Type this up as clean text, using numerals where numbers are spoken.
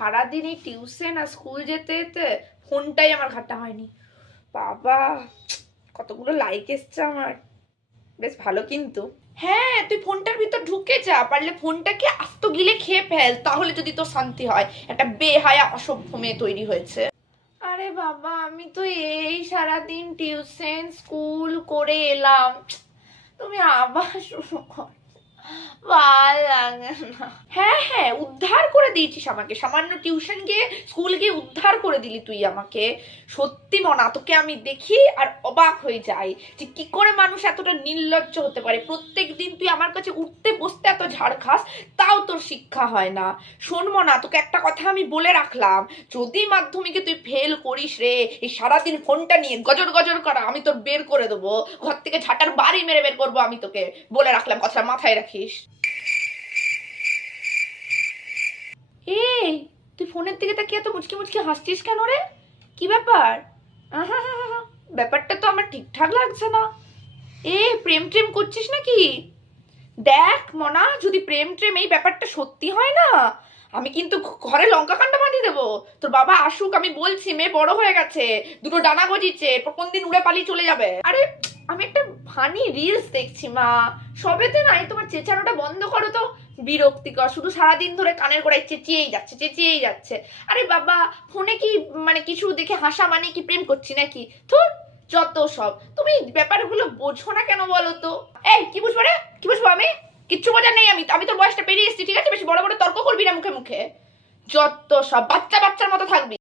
সারাদিন এই টিউশন আর স্কুল যেতে যেতে ফোনটাই আমার ঘাটা হয়নি। বাবা কতগুলো লাইক এসছে আমার, বেশ ভালো। কিন্তু হ্যাঁ, তুই ফোনটার ভিতর ঢুকে যা, পারলে ফোনটাকে আস্ত গিলে খেয়ে ফেল, তাহলে যদি তোর শান্তি হয়। একটা বেহায়া অসভ্য মেয়ে তৈরি হয়েছে। আরে বাবা, আমি তো এই সারাদিন টিউশন স্কুল করে এলাম, তুমি আবার শুরু কর। ভাল লাগে না। হ্যাঁ হ্যাঁ, উদ্ধার করে দিয়েছিস আমাকে, সামান্য টিউশন গিয়ে স্কুল গিয়ে উদ্ধার করে দিলি তুই আমাকে। সত্যি মনা, তোকে আমি দেখি আর অবাক হয়ে যাই যে কি করে মানুষ এতটা নির্লজ্জ হতে পারে। প্রত্যেক দিন তুই আমার কাছে উঠতে বসতে এত ঝাড় খাস, তাও তোর শিক্ষা হয় না। শোন মনা, তোকে একটা কথা আমি বলে রাখলাম, যদি মাধ্যমিকে তুই ফেল করিস রে, এই সারাদিন ফোনটা নিয়ে গজর গজর করা, আমি তোর বের করে দেবো ঘর থেকে, ঝাঁটার বাড়ি মেরে বের করবো আমি তোকে। বলে রাখলাম, কথাটা মাথায় রাখিস। এই, তুই ফোনের দিকে তাকিয়ে এত মুচকি মুচকি হাসছিস কেন রে? কি ব্যাপার? ব্যাপারটা তো আমার ঠিকঠাক লাগছে না। প্রেম ট্রেম করছিস নাকি? দেখ মনা, যদি প্রেম ট্রেম এই ব্যাপারটা সত্যি হয় না, আমি কিন্তু ঘরে লঙ্কা কান্ড বাঁধিয়ে দেবো। তোর বাবা আসুক, আমি বলছি মেয়ে বড় হয়ে গেছে, দুটো ডানা গজিয়েছে, এরপর কোনদিন উড়ে পালিয়ে চলে যাবে। আরে আমি একটা ফানি রিলস দেখছি মা, সবেতে নাই, তোমার চেঁচানোটা বন্ধ করো তো। বিরক্তিকর, শুধু সারাদিন ধরে কানের গোড়ায় চেঁচিয়েই যাচ্ছে চেঁচিয়েই যাচ্ছে। আরে বাবা, ফোনে কি মানে কিছু দেখে হাসা মানে কি প্রেম করছি নাকি? ধুর, যত সব। তুমি ব্যাপারগুলো বোঝো না কেন বলো তো? এই কি বুঝবো রে, কি বুঝবো আমি? কিচ্ছু বোঝার নেই, আমি আমি তোর বয়সটা পেরিয়ে এসেছি, ঠিক আছে? বেশি বড় বড় তর্ক করবি না মুখে মুখে। যত সব, বাচ্চা বাচ্চার মতো থাকবি।